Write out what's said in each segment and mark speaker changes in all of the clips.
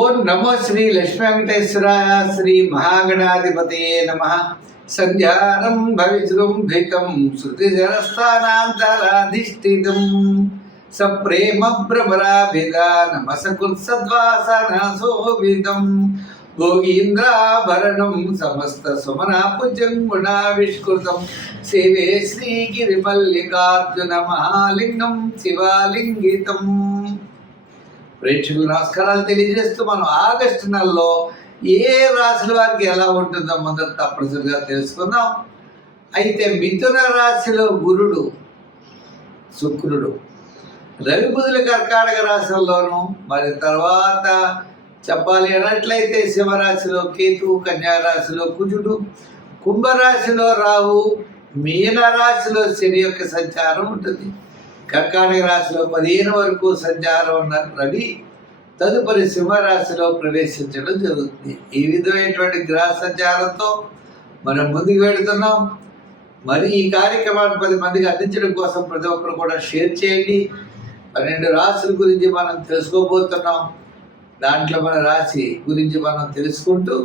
Speaker 1: ఓం నమో శ్రీ లక్ష్మీ వెంకటేశ్వర శ్రీ మహాగణాధిపతయే నమ సంధ్యానం భవిజృంభికం శృతిజరస్థానాం తలాధిష్ఠితం సప్రేమ భ్రమరాభిధానమసకృత్సద్వాసనశోభితం భోగీంద్రాభరణం సమస్త సుమనాపుజం గుణావిష్కృతం సేవే శ్రీగిరిమల్లికార్జున మహాలింగం శివాలింగితం ప్రేక్షకులు నమస్కారాలు తెలియజేస్తూ మనం ఆగస్టు నెలలో ఏ రాశుల వారికి ఎలా ఉంటుందో మొదట తప్పనిసరిగా తెలుసుకుందాం అయితే మిథున రాశిలో గురుడు శుక్రుడు రవి బుధుల కర్కాటక రాశుల్లోను మరి తర్వాత చెప్పాలి అన్నట్లయితే సింహరాశిలో కేతు కన్యారాశిలో కుజుడు కుంభరాశిలో రాహు మీనరాశిలో శని యొక్క సంచారం ఉంటుంది కర్కాటక రాశిలో పదిహేను వరకు సంచారం ఉన్న రవి తదుపరి సింహరాశిలో ప్రవేశించడం జరుగుతుంది ఈ విధమైనటువంటి గ్రహ సంచారంతో మనం ముందుకు వెళుతున్నాం మరి ఈ కార్యక్రమాన్ని పది మందికి అందించడం కోసం ప్రతి ఒక్కరు కూడా షేర్ చేయండి పన్నెండు రాశుల గురించి మనం తెలుసుకోబోతున్నాం దాంట్లో మన రాశి గురించి మనం తెలుసుకుంటూ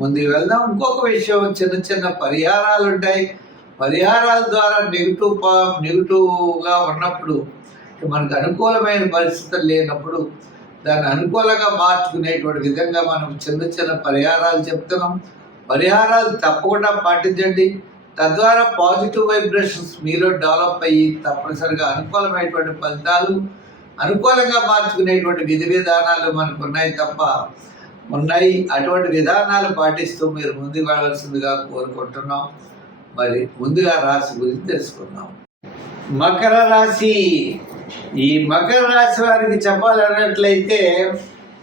Speaker 1: ముందుకు వెళ్దాం ఇంకొక విషయం చిన్న చిన్న పరిహారాలు ఉంటాయి పరిహారాల ద్వారా నెగిటివ్ పా నెగిటివ్గా ఉన్నప్పుడు మనకు అనుకూలమైన పరిస్థితులు లేనప్పుడు దాన్ని అనుకూలంగా మార్చుకునేటువంటి విధంగా మనం చిన్న చిన్న పరిహారాలు చెప్తున్నాం పరిహారాలు తప్పకుండా పాటించండి తద్వారా పాజిటివ్ వైబ్రేషన్స్ మీలో డెవలప్ అయ్యి తప్పనిసరిగా అనుకూలమైనటువంటి ఫలితాలు అనుకూలంగా మార్చుకునేటువంటి విధి విధానాలు మనకు ఉన్నాయి తప్ప ఉన్నాయి అటువంటి విధానాలు పాటిస్తూ మీరు ముందుకు వెళ్ళవలసిందిగా కోరుకుంటున్నాం మరి ముందుగా రాశి గురించి తెలుసుకుందాం మకర రాశి ఈ మకర రాశి వారికి చెప్పాలన్నట్లయితే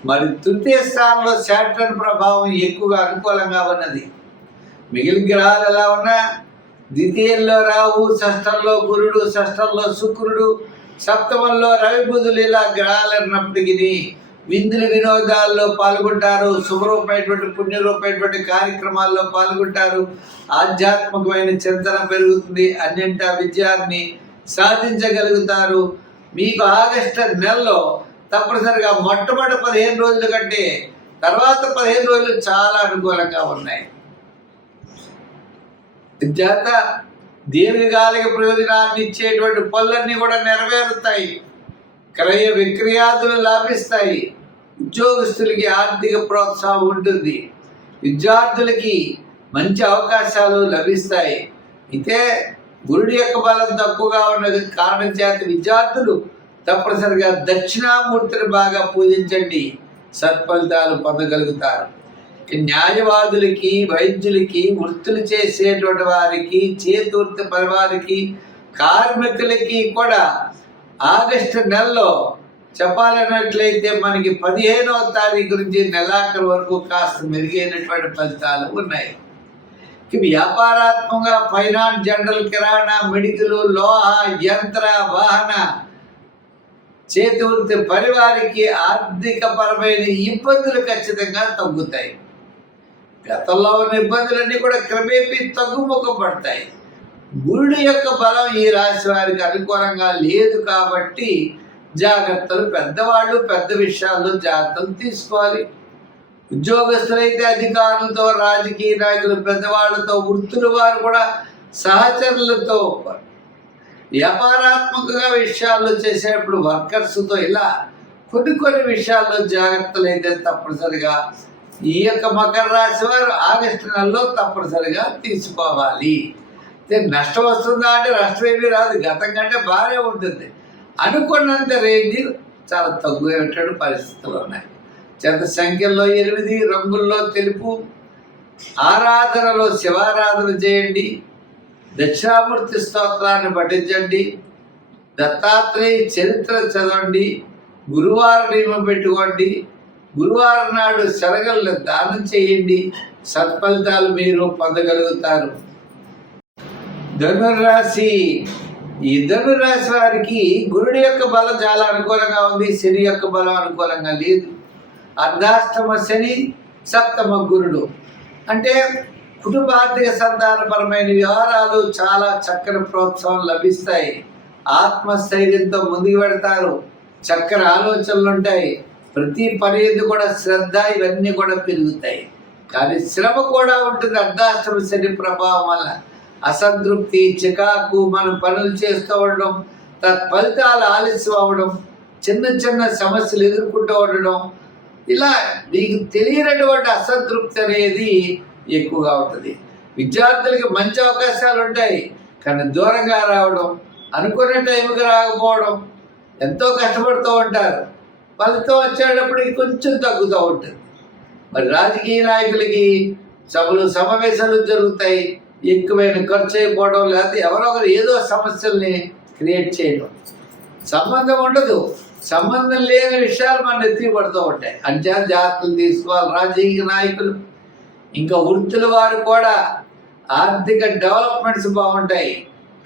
Speaker 1: మరి తృతీయ స్థానంలో శాటర్న్ ప్రభావం ఎక్కువగా అనుకూలంగా ఉన్నది మిగిలిన గ్రహాలు ఎలా ఉన్నా ద్వితీయంలో రాహు షష్టంలో గురుడు షష్టంలో శుక్రుడు సప్తమంలో రవి బుధులు ఇలా గ్రహాలు అన్నప్పటికీ విందుల వినోదాల్లో పాల్గొంటారు శుభరూపమైనటువంటి పుణ్యరూపమైనటువంటి కార్యక్రమాల్లో పాల్గొంటారు ఆధ్యాత్మికమైన చింతన పెరుగుతుంది అన్నింట విజయాన్ని సాధించగలుగుతారు మీకు ఆగస్టు నెలలో తప్పనిసరిగా మొట్టమొదటి పదిహేను రోజుల కంటే తర్వాత పదిహేను రోజులు చాలా అనుకూలంగా ఉన్నాయి విద్యార్థ దీర్ఘకాలిక ప్రయోజనాన్ని ఇచ్చేటువంటి పనులన్నీ కూడా నెరవేరుతాయి క్రయ విక్రయాదులు లాభిస్తాయి ఉద్యోగస్తులకి ఆర్థిక ప్రోత్సాహం ఉంటుంది విద్యార్థులకి మంచి అవకాశాలు లభిస్తాయి అయితే గురుడి యొక్క బలం తక్కువగా ఉన్న కారణం చేత విద్యార్థులు తప్పనిసరిగా దక్షిణామూర్తిని బాగా పూజించండి సత్ఫలితాలు పొందగలుగుతారు న్యాయవాదులకి వైద్యులకి వృత్తులు చేసేటువంటి వారికి చేతూర్తి పరివారికి కార్మికులకి కూడా ఆగస్టు నెలలో చెప్పాలన్నట్లయితే మనకి పదిహేనవ తారీఖు నుంచి నెలాఖరు వరకు కాస్త మెరుగైనటువంటి ఫలితాలు ఉన్నాయి వ్యాపారాత్మకంగా ఫైనాన్స్ జనరల్ కిరాణా మెడికల్ లోహ యంత్ర వాహన చేతి వృత్తి పరివారికి ఆర్థిక పరమైన ఇబ్బందులు ఖచ్చితంగా తగ్గుతాయి గతంలో ఉన్న ఇబ్బందులన్నీ కూడా క్రమేపీ తగ్గుముఖపడతాయి గురుడు యొక్క బలం ఈ రాశి వారికి అనుకూలంగా లేదు కాబట్టి జాగ్రత్తలు పెద్దవాళ్ళు పెద్ద విషయాల్లో జాగ్రత్తలు తీసుకోవాలి ఉద్యోగస్తులైతే అధికారులతో రాజకీయ నాయకులు పెద్దవాళ్లతో వృత్తులు వారు కూడా సహచరులతో వ్యాపారాత్మకంగా విషయాల్లో చేసేటప్పుడు వర్కర్స్తో ఇలా కొన్ని కొన్ని విషయాల్లో జాగ్రత్తలు అయితే తప్పనిసరిగా ఈ యొక్క మకర రాశి వారు ఆగస్టు నెలలో తప్పనిసరిగా తీసుకోవాలి నష్టం వస్తుందా అంటే నష్టం ఏమీ రాదు గతం కంటే బాగానే ఉంటుంది అనుకున్నంత రేంజ్ చాలా తగ్గుయేటట్టు పరిస్థితులు ఉన్నాయి చెత్త సంఖ్యల్లో ఎనిమిది రంగుల్లో తెలుపు ఆరాధనలో శివారాధన చేయండి దక్షిణామూర్తి స్తోత్రాన్ని పఠించండి దత్తాత్రేయ చరిత్ర చదవండి గురువారం నియమం పెట్టుకోండి గురువారం నాడు శనగలను దానం చేయండి సత్ఫలితాలు మీరు పొందగలుగుతారు ధనురాశి ఈ ధనురాశి వారికి గురుడి యొక్క బలం చాలా అనుకూలంగా ఉంది శని యొక్క బలం అనుకూలంగా లేదు అర్ధాష్టమ శని సప్తమ గురుడు అంటే కుటుంబ ఆర్థిక సంతానపరమైన వ్యవహారాలు చాలా చక్కని ప్రోత్సాహం లభిస్తాయి ఆత్మస్థైర్యంతో ముందుకు పెడతారు చక్కని ఆలోచనలు ఉంటాయి ప్రతి పని కూడా శ్రద్ధ ఇవన్నీ కూడా పెరుగుతాయి కానీ శ్రమ కూడా ఉంటుంది అర్ధాష్టమ శని ప్రభావం వల్ల అసంతృప్తి చికాకు మనం పనులు చేస్తూ ఉండడం తత్ఫలితాలు ఆలస్యం అవ్వడం చిన్న చిన్న సమస్యలు ఎదుర్కొంటూ ఉండడం ఇలా నీకు తెలియనటువంటి అసంతృప్తి అనేది ఎక్కువగా ఉంటుంది విద్యార్థులకి మంచి అవకాశాలు ఉంటాయి కానీ దూరంగా రావడం అనుకున్న టైంకి రాకపోవడం ఎంతో కష్టపడుతూ ఉంటారు ఫలితం వచ్చేటప్పటికి కొంచెం తగ్గుతూ ఉంటుంది మరి రాజకీయ నాయకులకి సభలు సమావేశాలు జరుగుతాయి ఎక్కువైన ఖర్చు అయిపోవడం లేకపోతే ఎవరో ఒకరు ఏదో సమస్యల్ని క్రియేట్ చేయడం సంబంధం ఉండదు సంబంధం లేని విషయాలు మన ఎత్తి పడుతూ ఉంటాయి అంచా జాగ్రత్తలు తీసుకోవాలి రాజకీయ నాయకులు ఇంకా వృత్తుల వారు కూడా ఆర్థిక డెవలప్మెంట్స్ బాగుంటాయి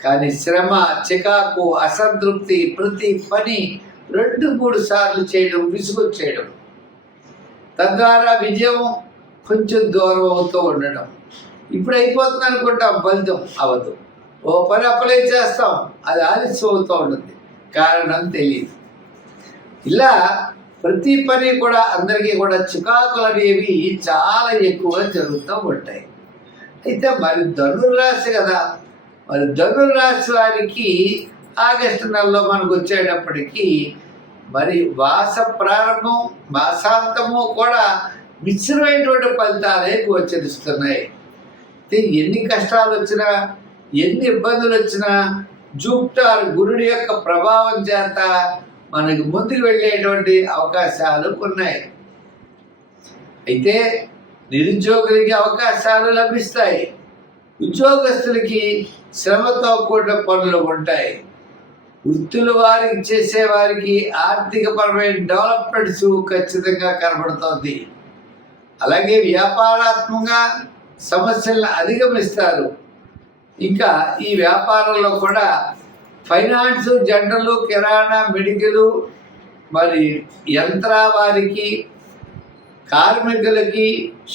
Speaker 1: కానీ శ్రమ చికాకు అసంతృప్తి ప్రతి పని రెండు మూడు సార్లు చేయడం విసుగు చేయడం తద్వారా విజయం కొంచెం దూరం అవుతూ ఉండడం ఇప్పుడు అయిపోతుంది అనుకుంటాం ఫలితం అవ్వదు ఓ పని అప్లై చేస్తాం అది ఆలస్యమవుతూ అవుతూ ఉంటుంది కారణం తెలియదు ఇలా ప్రతి పని కూడా అందరికీ కూడా చికాకులు అనేవి చాలా ఎక్కువగా జరుగుతూ ఉంటాయి అయితే మరి ధనుర్రాశి కదా మరి ధనుర్రాశి వారికి ఆగస్టు నెలలో మనకు వచ్చేటప్పటికీ మరి వాస ప్రారంభం మాసాంతము కూడా మిశ్రమైనటువంటి ఫలితాలే గోచరిస్తున్నాయి ఎన్ని కష్టాలు వచ్చినా ఎన్ని ఇబ్బందులు వచ్చినా జూపిటార్ గురుడి యొక్క ప్రభావం చేత మనకు ముందుకు వెళ్ళేటువంటి అవకాశాలు ఉన్నాయి అయితే నిరుద్యోగులకి అవకాశాలు లభిస్తాయి ఉద్యోగస్తులకి శ్రమతో కూడిన పనులు ఉంటాయి వృత్తులు వారికి చేసే వారికి ఆర్థికపరమైన డెవలప్మెంట్స్ ఖచ్చితంగా కనబడుతోంది అలాగే వ్యాపారాత్మకంగా సమస్యలను అధిగమిస్తారు ఇంకా ఈ వ్యాపారంలో కూడా ఫైనాన్స్ జనరల్ కిరాణా మెడికల్ మరి యంత్ర వారికి కార్మికులకి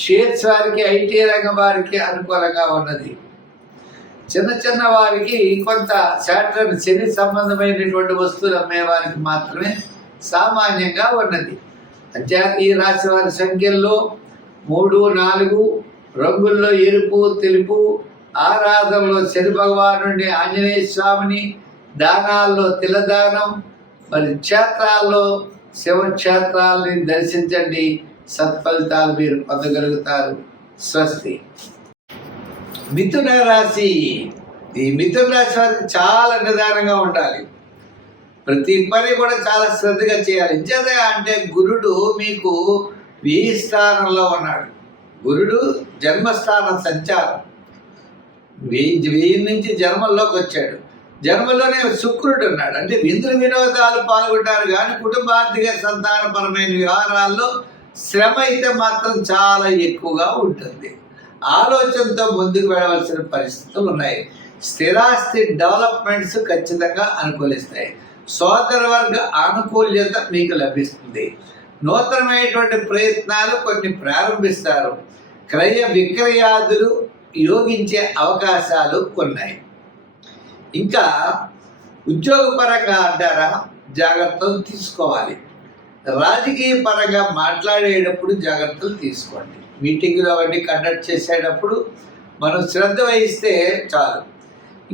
Speaker 1: షేర్స్ వారికి ఐటీ రంగం వారికి అనుకూలంగా ఉన్నది చిన్న చిన్న వారికి కొంత శాటర్ శని సంబంధమైనటువంటి వస్తువులు అమ్మేవారికి మాత్రమే సామాన్యంగా ఉన్నది అధ్యాతీయ రాశి వారి సంఖ్యల్లో మూడు నాలుగు రంగుల్లో ఎరుపు తెలుపు ఆరాధనలో శని భగవాను నుండి ఆంజనేయ స్వామిని దానాల్లో తిలదానం మరి క్షేత్రాల్లో శివక్షేత్రాలని దర్శించండి సత్ఫలితాలు మీరు పొందగలుగుతారు స్వస్తి మిథున రాశి ఈ మిథున రాశి వారికి చాలా నిదానంగా ఉండాలి ప్రతి పని కూడా చాలా శ్రద్ధగా చేయాలి ఇంచేదే అంటే గురుడు మీకు వ్యయ స్థానంలో ఉన్నాడు గురుడు జన్మస్థాన సంచారం వెయ్యి వెయ్యి నుంచి జన్మల్లోకి వచ్చాడు జన్మలోనే శుక్రుడు ఉన్నాడు అంటే విందు వినోదాలు పాల్గొంటారు కానీ ఆర్థిక సంతానపరమైన వ్యవహారాల్లో శ్రమ అయితే మాత్రం చాలా ఎక్కువగా ఉంటుంది ఆలోచనతో ముందుకు వెళ్ళవలసిన పరిస్థితులు ఉన్నాయి స్థిరాస్తి డెవలప్మెంట్స్ ఖచ్చితంగా అనుకూలిస్తాయి వర్గ ఆనుకూల్యత మీకు లభిస్తుంది నూతనమైనటువంటి ప్రయత్నాలు కొన్ని ప్రారంభిస్తారు క్రయ విక్రయాదులు యోగించే అవకాశాలు ఉన్నాయి ఇంకా ఉద్యోగపరంగా అంటారా జాగ్రత్తలు తీసుకోవాలి రాజకీయ పరంగా మాట్లాడేటప్పుడు జాగ్రత్తలు తీసుకోండి మీటింగ్లో అవన్నీ కండక్ట్ చేసేటప్పుడు మనం శ్రద్ధ వహిస్తే చాలు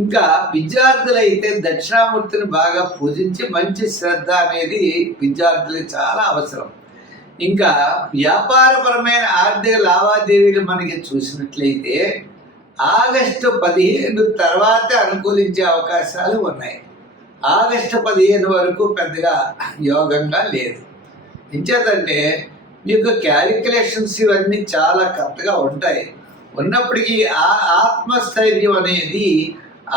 Speaker 1: ఇంకా విద్యార్థులైతే దక్షిణామూర్తిని బాగా పూజించి మంచి శ్రద్ధ అనేది విద్యార్థులకు చాలా అవసరం ఇంకా వ్యాపారపరమైన ఆర్థిక లావాదేవీలు మనకి చూసినట్లయితే ఆగస్టు పదిహేను తర్వాత అనుకూలించే అవకాశాలు ఉన్నాయి ఆగస్టు పదిహేను వరకు పెద్దగా యోగంగా లేదు ఇంచేతంటే మీకు క్యాలిక్యులేషన్స్ ఇవన్నీ చాలా కరెక్ట్గా ఉంటాయి ఉన్నప్పటికీ ఆ ఆత్మస్థైర్యం అనేది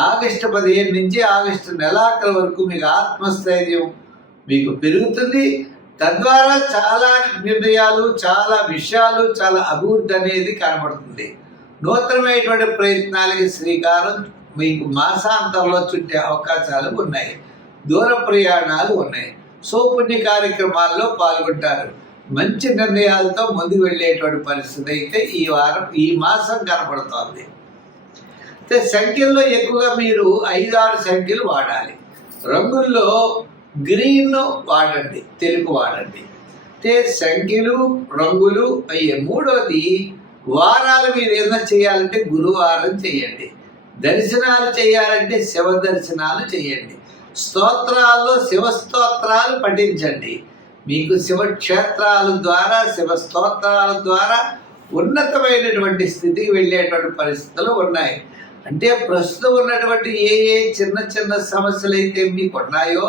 Speaker 1: ఆగస్టు పదిహేను నుంచి ఆగస్టు నెలాఖరు వరకు మీకు ఆత్మస్థైర్యం మీకు పెరుగుతుంది తద్వారా చాలా నిర్ణయాలు చాలా విషయాలు చాలా అభివృద్ధి అనేది కనబడుతుంది నూతనమైనటువంటి ప్రయత్నాలకి శ్రీకారం మీకు మాసాంతంలో చుట్టే అవకాశాలు ఉన్నాయి దూర ప్రయాణాలు ఉన్నాయి సోపుణ్య కార్యక్రమాల్లో పాల్గొంటారు మంచి నిర్ణయాలతో ముందుకు వెళ్ళేటువంటి పరిస్థితి అయితే ఈ వారం ఈ మాసం కనపడుతోంది సంఖ్యల్లో ఎక్కువగా మీరు ఐదు ఆరు సంఖ్యలు వాడాలి రంగుల్లో గ్రీన్ వాడండి తెలుపు వాడండి అంటే సంఖ్యలు రంగులు అయ్యే మూడవది వారాలు మీరు ఏదైనా చేయాలంటే గురువారం చేయండి దర్శనాలు చేయాలంటే శివ దర్శనాలు చేయండి స్తోత్రాల్లో శివస్తోత్రాలు పఠించండి మీకు శివక్షేత్రాల ద్వారా శివ స్తోత్రాల ద్వారా ఉన్నతమైనటువంటి స్థితికి వెళ్ళేటువంటి పరిస్థితులు ఉన్నాయి అంటే ప్రస్తుతం ఉన్నటువంటి ఏ ఏ చిన్న చిన్న సమస్యలు అయితే మీకు ఉన్నాయో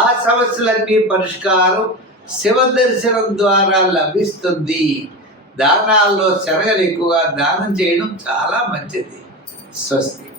Speaker 1: ఆ సమస్యలన్నీ పరిష్కారం శివ దర్శనం ద్వారా లభిస్తుంది దానాల్లో శనగలు ఎక్కువగా దానం చేయడం చాలా మంచిది స్వస్తి